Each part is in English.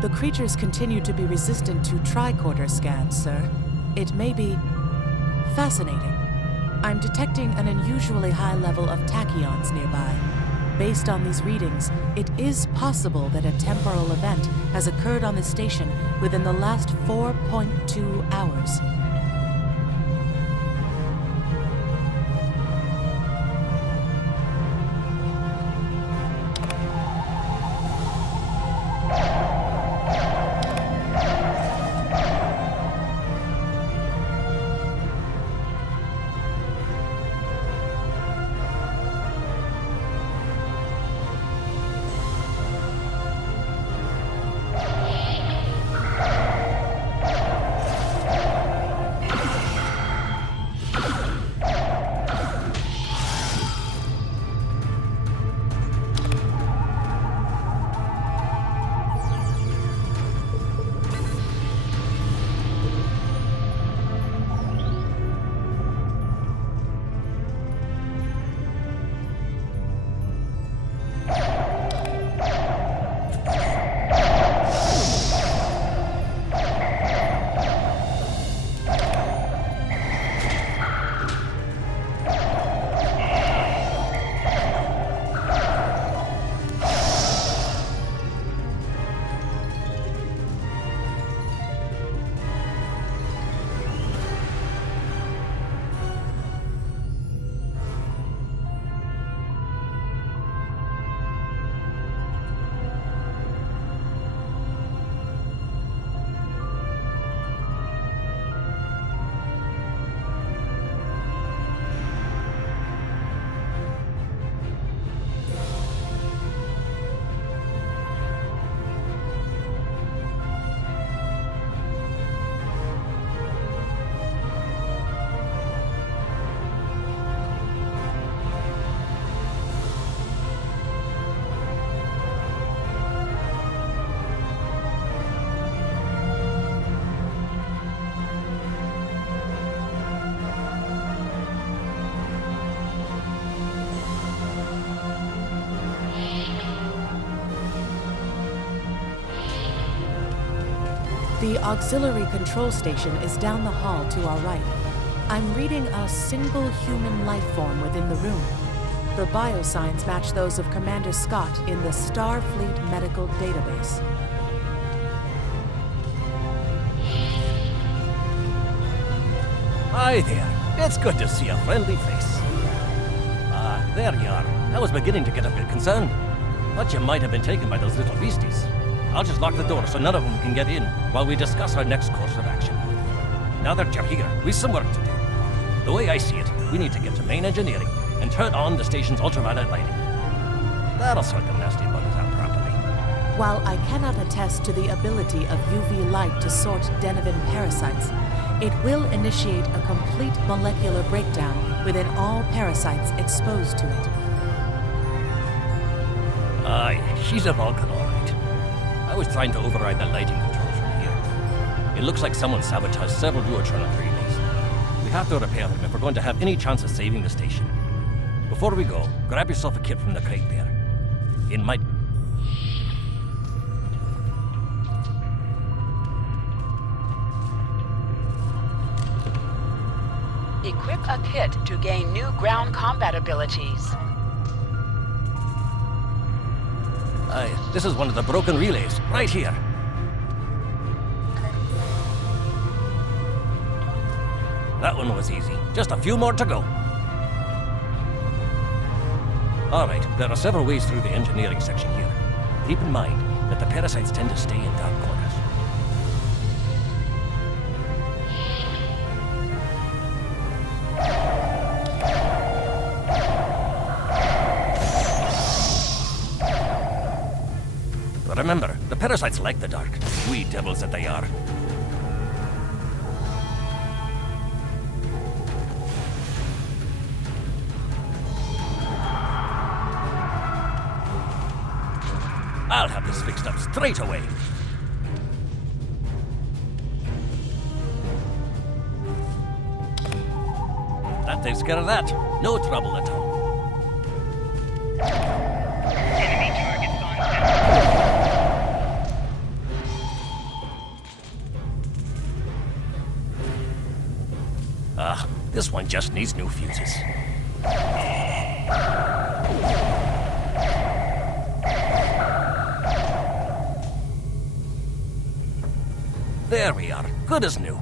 The creatures continue to be resistant to tricorder scans, sir. It may be fascinating. I'm detecting an unusually high level of tachyons nearby. Based on these readings, it is possible that a temporal event has occurred on the station within the last 4.2 hours. The auxiliary control station is down the hall to our right. I'm reading a single human life form within the room. The biosigns match those of Commander Scott in the Starfleet Medical Database. Hi there. It's good to see a friendly face. There you are. I was beginning to get a bit concerned. Thought you might have been taken by those little beasties. I'll just lock the door so none of them can get in while we discuss our next course of action. Now that you're here, we've some work to do. The way I see it, we need to get to main engineering and turn on the station's ultraviolet lighting. That'll sort the nasty buggers out properly. While I cannot attest to the ability of UV light to sort Deniven parasites, it will initiate a complete molecular breakdown within all parasites exposed to it. Aye, she's a Vulcan, all right. I was trying to override the lighting controls from here. It looks like someone sabotaged several duotronic relays. We have to repair them if we're going to have any chance of saving the station. Before we go, grab yourself a kit from the crate there. It might... Equip a kit to gain new ground combat abilities. Aye, this is one of the broken relays, right here. That one was easy. Just a few more to go. All right, there are several ways through the engineering section here. Keep in mind that the parasites tend to stay in dark corners. But remember, the parasites like the dark. Wee devils that they are. I'll have this fixed up straight away. That takes care of that. No trouble at all. Enemy target gone down. This one just needs new fuses. There we are, good as new.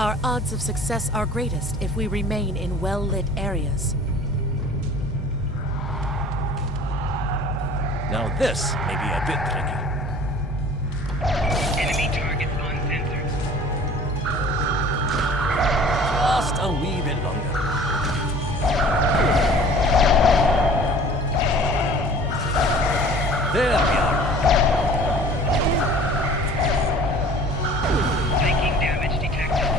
Our odds of success are greatest if we remain in well-lit areas. Now this may be a bit tricky. Enemy targets on sensors. Just a wee bit longer. There we are. Taking damage detected.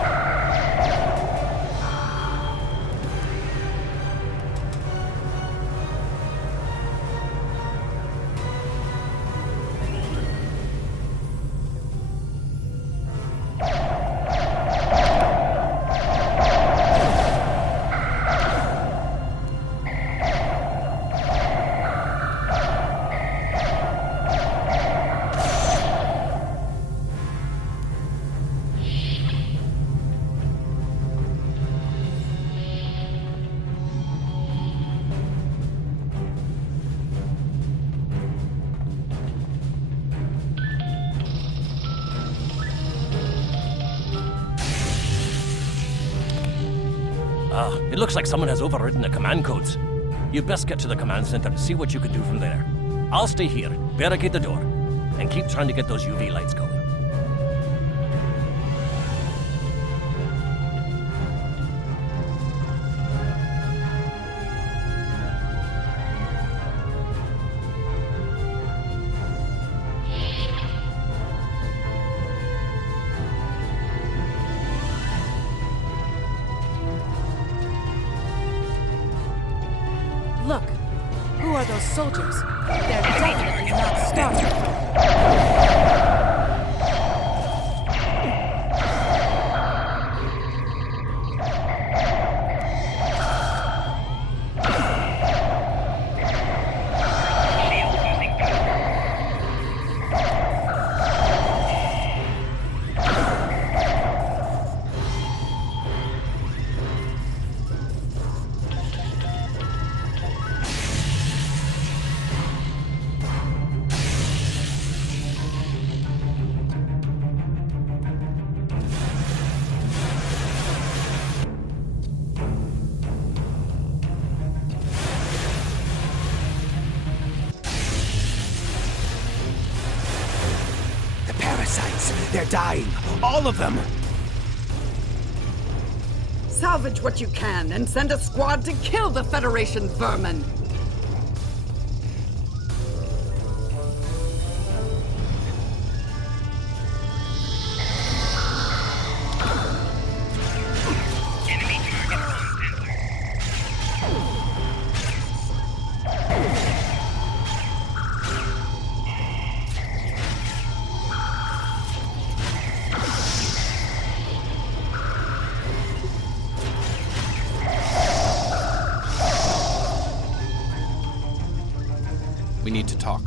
It looks like someone has overridden the command codes. You best get to the command center and see what you can do from there. I'll stay here, barricade the door, and keep trying to get those UV lights going. Look, who are those soldiers? They're definitely not starving. Shield losing power. The parasites, they're dying. All of them. Salvage what you can and send a squad to kill the Federation vermin. Enemy target on sensor. We need to talk.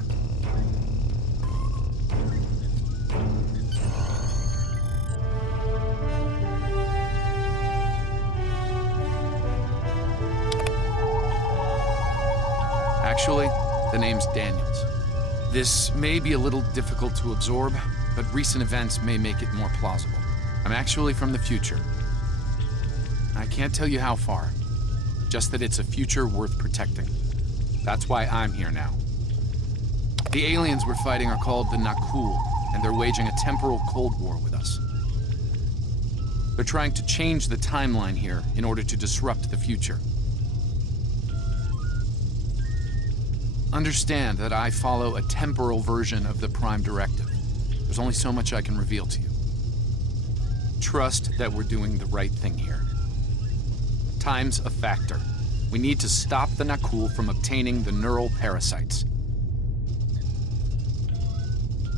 Actually, the name's Daniels. This may be a little difficult to absorb, but recent events may make it more plausible. I'm actually from the future. I can't tell you how far, just that it's a future worth protecting. That's why I'm here now. The aliens we're fighting are called the Nakul, and they're waging a temporal Cold War with us. They're trying to change the timeline here in order to disrupt the future. Understand that I follow a temporal version of the Prime Directive. There's only so much I can reveal to you. Trust that we're doing the right thing here. Time's a factor. We need to stop the Nakul from obtaining the neural parasites.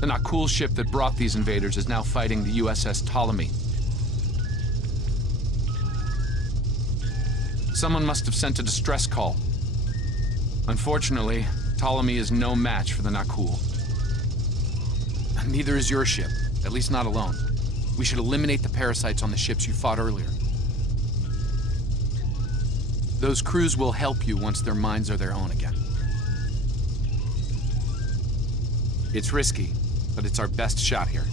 The Nakul ship that brought these invaders is now fighting the USS Ptolemy. Someone must have sent a distress call. Unfortunately, Ptolemy is no match for the Nakul. Neither is your ship, at least not alone. We should eliminate the parasites on the ships you fought earlier. Those crews will help you once their minds are their own again. It's risky, but it's our best shot here.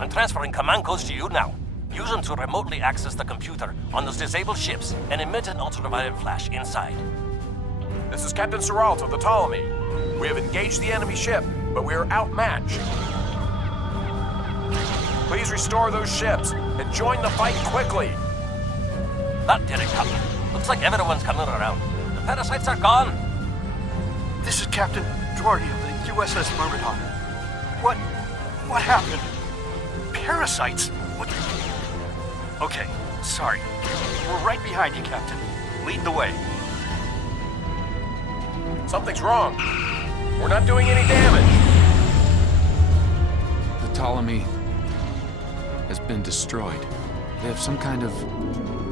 I'm transferring command codes to you now. Use them to remotely access the computer on those disabled ships and emit an ultraviolet flash inside. This is Captain Seralt of the Ptolemy. We have engaged the enemy ship, but we are outmatched. Please restore those ships and join the fight quickly. That did it, Captain. Looks like everyone's coming around. The parasites are gone. This is Captain Doherty of the USS Myrmidon. What happened? Parasites? What? Okay, sorry. We're right behind you, Captain. Lead the way. Something's wrong. We're not doing any damage. The Ptolemy has been destroyed. They have some kind of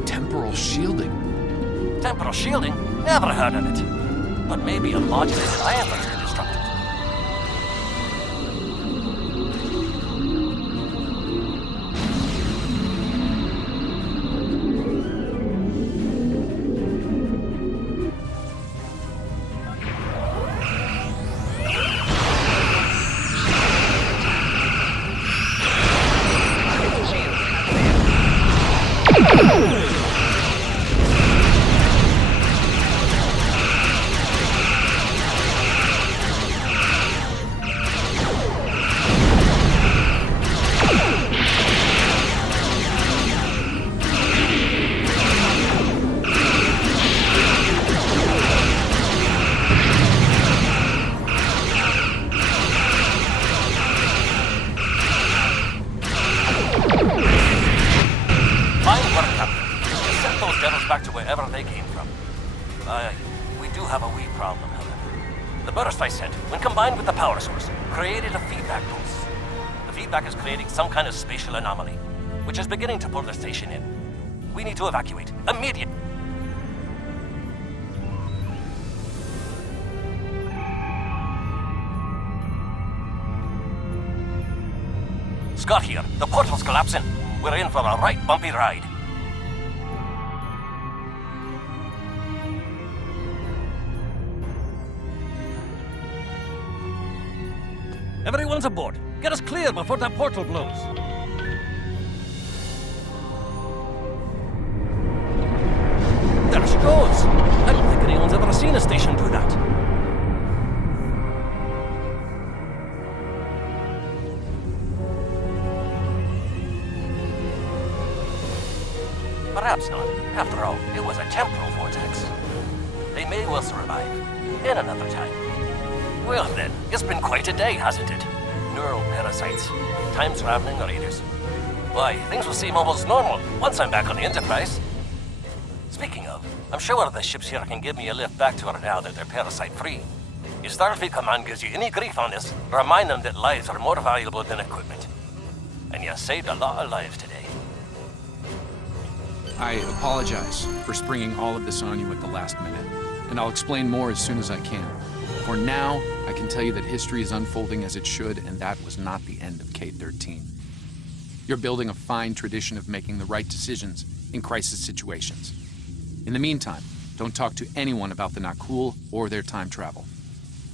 temporal shielding. Temporal shielding? Never heard of it. But maybe a modulated ion burst can disrupt it. Back to wherever they came from. We do have a wee problem, however. The burst I sent, when combined with the power source, created a feedback pulse. The feedback is creating some kind of spatial anomaly, which is beginning to pull the station in. We need to evacuate immediately. Scott here. The portal's collapsing. We're in for a right bumpy ride. Everyone's aboard. Get us clear before that portal blows. There she goes. I don't think anyone's ever seen a station do that. Perhaps not. After all, it was a temporal vortex. They may well survive. In another time. Well then, it's been quite a day, hasn't it? Neural parasites, time-traveling raiders. Why, things will seem almost normal once I'm back on the Enterprise. Speaking of, I'm sure the ships here can give me a lift back to her now that they're parasite-free. If Starfleet Command gives you any grief on this, remind them that lives are more valuable than equipment. And you saved a lot of lives today. I apologize for springing all of this on you at the last minute, and I'll explain more as soon as I can. For now, I can tell you that history is unfolding as it should, and that was not the end of K-13. You're building a fine tradition of making the right decisions in crisis situations. In the meantime, don't talk to anyone about the Nakul or their time travel.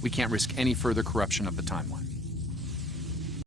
We can't risk any further corruption of the timeline.